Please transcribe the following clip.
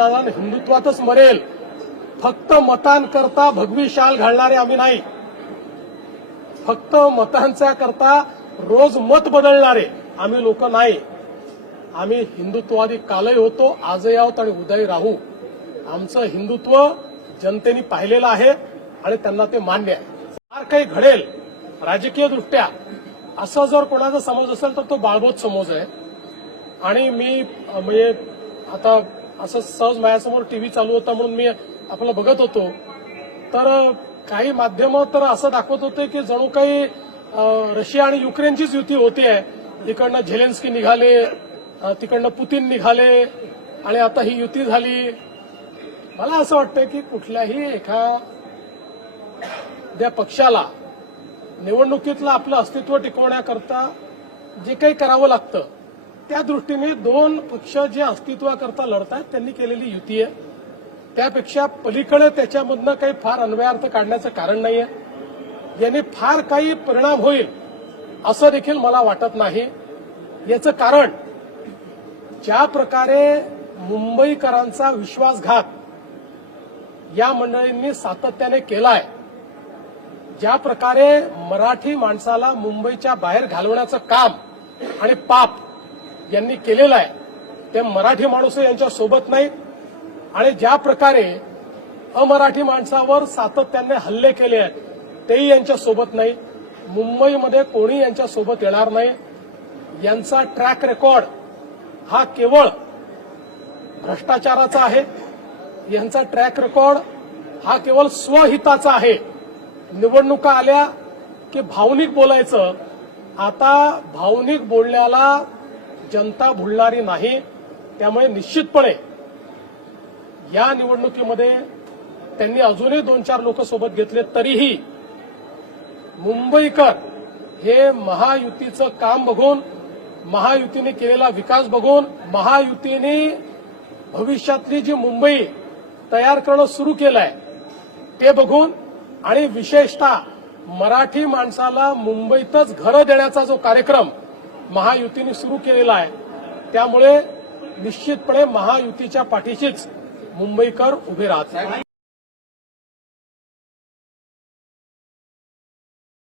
मतदान हिंदुत्वातच मरेल. फक्त मतांकरता भगवी शाल घालणारे आम्ही नाही. फक्त मतांच्या करता रोज मत बदलणारे आम्ही लोक नाही. आम्ही हिंदुत्ववादी कालही होतो आजही आहोत आणि उद्याही राहू. आमचं हिंदुत्व जनतेने पाहिलेलं आहे आणि त्यांना ते मान्य आहे. फार काही घडेल राजकीय दृष्ट्या. असं जर कोणाचा समज असेल तर तो बाळबोध समज आहे आणि मी म्हणजे आता असं सहज माझ्यासमोर टीव्ही चालू होता म्हणून मी आपलं बघत होतो. तर काही माध्यम तर असं दाखवत होते की जणू काही रशिया आणि युक्रेनचीच युती होती. आहे इकडनं झेलेन्स्की निघाले तिकडनं पुतीन निघाले आणि आता ही युती झाली. मला असं वाटतं की कुठल्याही एखाद्या पक्षाला निवडणुकीतलं आपलं अस्तित्व टिकवण्याकरता जे काही करावं लागतं त्या दृष्टीने दोन पक्ष जे अस्तित्वाकरता लढतात त्यांनी केलेली युती आहे. त्यापेक्षा पलीकडे त्याच्यामधनं काही फार अन्वयार्थ काढण्याचं कारण नाहीये. याने फार काही परिणाम होईल असं देखील मला वाटत नाही. याचं कारण ज्या प्रकारे मुंबईकरांचा विश्वासघात या मंडळींनी सातत्याने केलाय ज्या प्रकारे मराठी माणसाला मुंबईच्या बाहेर घालवण्याचं काम आणि पाप यांनी केलेलं आहे. ते मराठी माणूस यांच्या सोबत नाही आणि ज्या प्रकारे अमराठी माणसावर सातत्याने हल्ले केले आहेत तेही यांच्या सोबत नाही मुंबईमध्ये कोणी यांच्या सोबत येणार नाही. यांचा ट्रॅक रेकॉर्ड हा केवळ भ्रष्टाचाराचा आहे. यांचा ट्रॅक रेकॉर्ड हा केवळ स्वहिताचा आहे. निवडणुका आल्या की भावनिक बोलायचं. आता भावनिक बोलण्याला जनता भुलणारी नाही त्यामुळे निश्चितपणे या निवडणुकीमध्ये त्यांनी अजूनही दोन चार लोक सोबत घेतले तरीही मुंबईकर हे महायुतीचं काम बघून महायुतीने केलेला विकास बघून महायुतीने भविष्यातली जी मुंबई तयार करणं सुरू केलं आहे ते बघून आणि विशेषतः मराठी माणसाला मुंबईतच घरं देण्याचा जो कार्यक्रम महायुतीने सुरू केलेला आहे. त्यामुळे निश्चितपणे महायुतीच्या पाठीशीच मुंबईकर उभे राहत